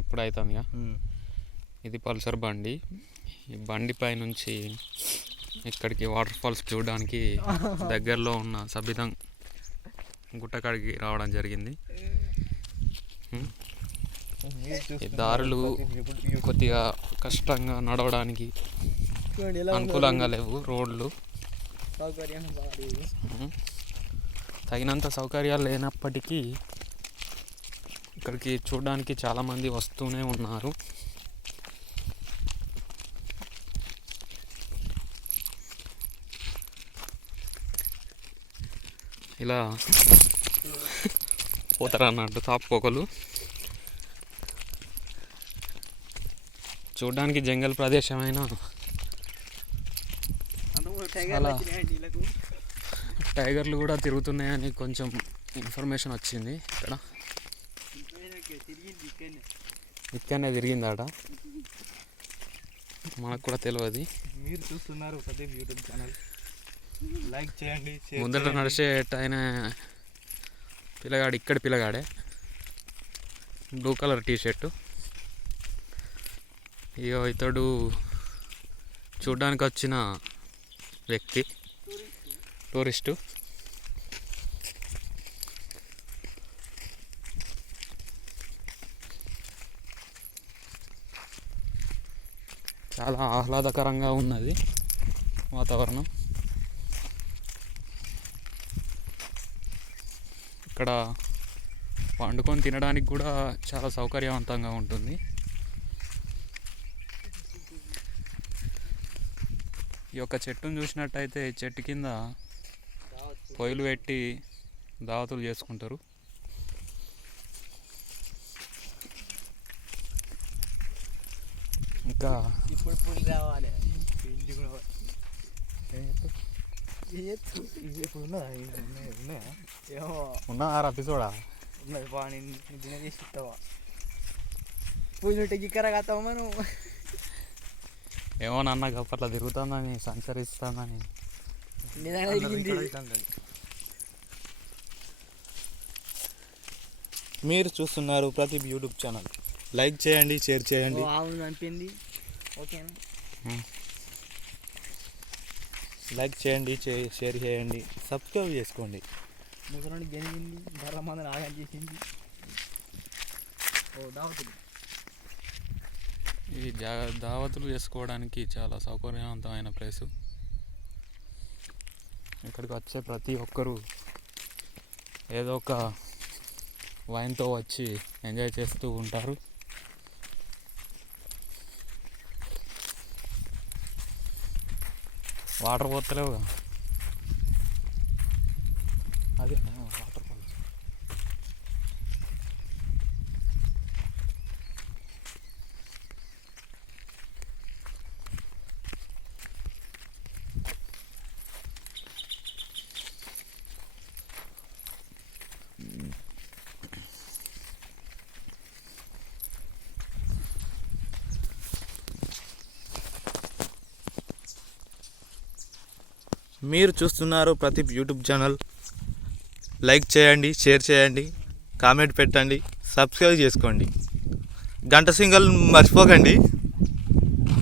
ఇప్పుడు అవుతుందిగా. ఇది పల్సర్ బండి. ఈ బండి పై నుంచి ఇక్కడికి వాటర్ ఫాల్స్ చూడడానికి దగ్గరలో ఉన్న సబితం గుట్టకాడికి రావడం జరిగింది. ఈ దారులు కొద్దిగా కష్టంగా నడవడానికి అనుకూలంగా లేవు. రోడ్లు తగినంత సౌకర్యాలు లేనప్పటికీ ఇక్కడికి చూడడానికి చాలామంది వస్తూనే ఉన్నారు. ఇలా పోతారు అన్నట్టు తాపుకోకలు. చూడడానికి జంగల్ ప్రదేశమైన చాలా టైగర్లు కూడా తిరుగుతున్నాయని కొంచెం ఇన్ఫర్మేషన్ వచ్చింది. ఇక్కడనే తిరిగిందట, మనకు కూడా తెలియదు. మీరు చూస్తున్నారు ప్రదీప్ యూట్యూబ్ ఛానల్, లైక్ చేయండి. ముందట నడిచే ఆయన పిల్లగాడు, ఇక్కడ పిల్లగాడే, బ్లూ కలర్ టీషర్టు. ఇక ఇతడు చూడ్డానికి వచ్చిన వ్యక్తి, టూరిస్టు. చాలా ఆహ్లాదకరంగా ఉన్నది వాతావరణం. ఇక్కడ వండుకొని తినడానికి కూడా చాలా సౌకర్యవంతంగా ఉంటుంది. ఈ యొక్క చెట్టును చూసినట్టయితే చెట్టు కింద పొయ్యిలు పెట్టి దావతులు చేసుకుంటారు. ఇంకా ఉన్నా ఎపిసోడా మనం ఏమో నాన్న గప్పట్లా తిరుగుతుందని, సంచరిస్తుందని. మీరు చూస్తున్నారు ప్రదీప్ యూట్యూబ్ ఛానల్, లైక్ చేయండి, షేర్ చేయండి. లైక్ చేయండి, షేర్ చేయండి, సబ్స్క్రైబ్ చేసుకోండి. ఈ దావతులు చేసుకోవడానికి చాలా సౌకర్యవంతమైన ప్లేసు. ఇక్కడికి వచ్చే ప్రతి ఒక్కరూ ఏదో ఒక వైన్తో వచ్చి ఎంజాయ్ చేస్తూ ఉంటారు. వాటర్ పోతలేవు, అదే వాటర్ ఫాల్స్. మీరు చూస్తున్నారు ప్రదీప్ యూట్యూబ్ ఛానల్, లైక్ చేయండి, షేర్ చేయండి, కామెంట్ పెట్టండి, సబ్స్క్రైబ్ చేసుకోండి, గంట సింగల్ మర్చిపోకండి.